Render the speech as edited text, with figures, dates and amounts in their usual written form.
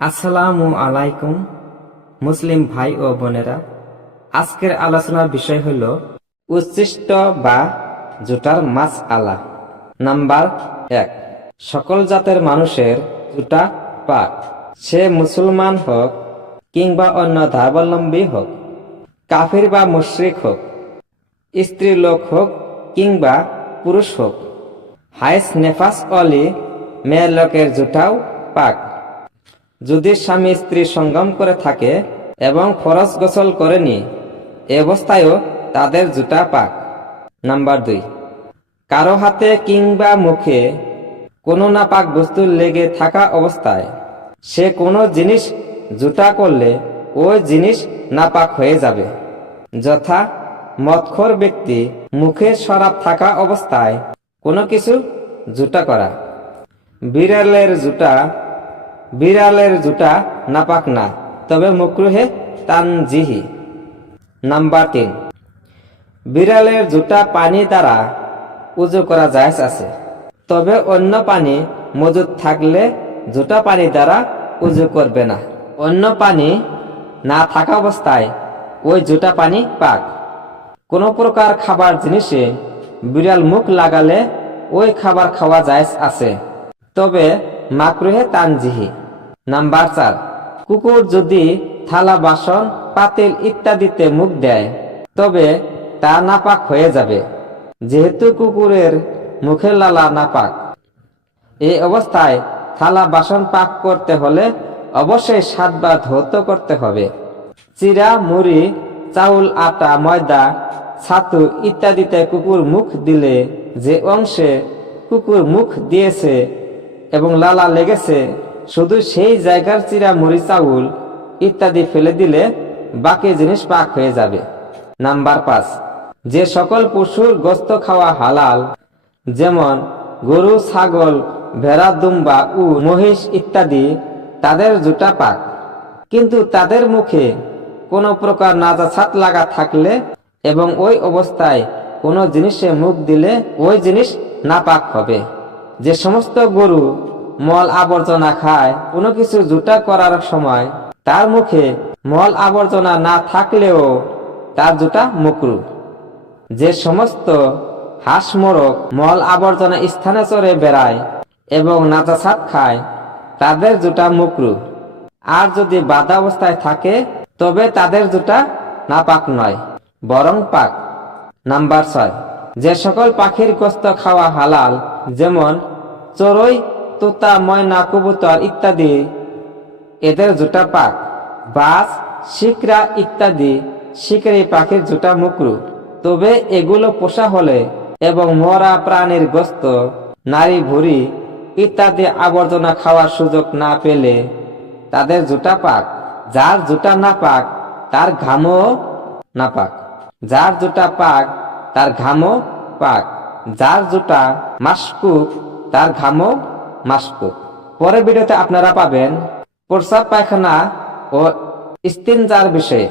আসসালামু আলাইকুম মুসলিম ভাই ও বোনেরা, আজকের আলোচনার বিষয় হল উচ্ছিষ্ট বা জুতার মাসআলা। নাম্বার ১, সকল জাতের মানুষের জুতা পাক, সে মুসলমান হোক কিংবা অন্য ধর্মাবলম্বী হোক, কাফির বা মুশরিক হোক, স্ত্রী লোক হোক কিংবা পুরুষ হোক, হায়েস নেফাস অলি মেয়ের লোকের জুতাও পাক। যদি স্বামী স্ত্রী সঙ্গম করে থাকে এবং ফরজ গোসল করেনি, এ অবস্থায়ও তাদের জুতা পাক। নাম্বার ২, কারো হাতে কিংবা মুখে কোনো নাপাক বস্তু লেগে থাকা অবস্থায় সে কোনো জিনিস জুতা করলে ওই জিনিস নাপাক হয়ে যাবে। যথা মদখোর ব্যক্তি মুখে শরাব থাকা অবস্থায় কোনো কিছু জুতা করা। বিড়ালের জুতা নাপাক না, তবে মাকরুহে তানজিহি। নাম্বার ৩, বিড়ালের জুতা পানি দ্বারা উযু করা জায়েজ আছে, তবে অন্য পানি মজুদ থাকলে জুতা পানি দ্বারা উযু করবে না। অন্য পানি না থাকা অবস্থায় ওই জুতা পানি পাক। কোনো প্রকার খাবার জিনিসে বিড়াল মুখ লাগালে ওই খাবার খাওয়া জায়েজ আছে, তবে মাকরুহে তানজিহি। নাম্বার ৪, কুকুর যদি থালা বাসন পাতিল ইত্যাদিতে মুখ দেয় তবে তা নাপাক হয়ে যাবে, যেহেতু কুকুরের মুখের লালা নাপাক। এই অবস্থায় থালা বাসন পাক করতে হলে অবশ্যই ৭ বার ধৌত করতে হবে। চিরা, মুড়ি, চাউল, আটা, ময়দা, ছাতু ইত্যাদিতে কুকুর মুখ দিলে যে অংশে কুকুর মুখ দিয়েছে এবং লালা লেগেছে শুধু সেই জায়গার চিরা, মুড়ি, চাউল ইত্যাদি ফেলে দিলে বাকি জিনিস পাক হয়ে যাবে। নাম্বার ৫, যে সকল পশুর গোশত খাওয়া হালাল, যেমন গরু, ছাগল, ভেড়া, দুম্বা, উট, মহিষ ইত্যাদি, তাদের জুতা পাক। কিন্তু তাদের মুখে কোনো প্রকার নাজাসাত লাগা থাকলে এবং ওই অবস্থায় কোনো জিনিসে মুখ দিলে ওই জিনিস নাপাক হবে। যে সমস্ত গরু মল আবর্জনা খায়, কোনো কিছু জুতা করার সময় তার মুখে মল আবর্জনা না থাকলেও তার জুতা মাকরুহ। যে সমস্ত হাঁস, মোরগ মল আবর্জনা স্থানে চড়ে বেড়ায় এবং নাজাসাত খায়, তাদের জুতা মাকরুহ। আর যদি বাঁধা অবস্থায় থাকে তবে তাদের জুতা নাপাক নয়, বরং পাক। নাম্বার ৬, যে সকল পাখির গোশত খাওয়া হালাল, যেমন চড়ুই, তোতা, ময়না, কবুতর ইত্যাদি, এদের জুতা পাক। বাজ, শিকরা ইত্যাদি শিকারী পাখির জুতা মাকরুহ, তবে এগুলো পোষা হলে এবং মরা প্রাণীর গোশত, নাড়ি, ভুঁড়ি ইত্যাদি আবর্জনা খাওয়ার সুযোগ না পেলে তাদের জুতা পাক। যার জুতা নাপাক তার ঘামও নাপাক, যার জুতা পাক তার ঘামও পাক, যার জুতা মাশকুক তার ঘামও মাশকুক। পরের ভিডিওতে আপনারা পাবেন প্রস্রাব, পায়খানা ও ইস্তিনজার বিষয়ে।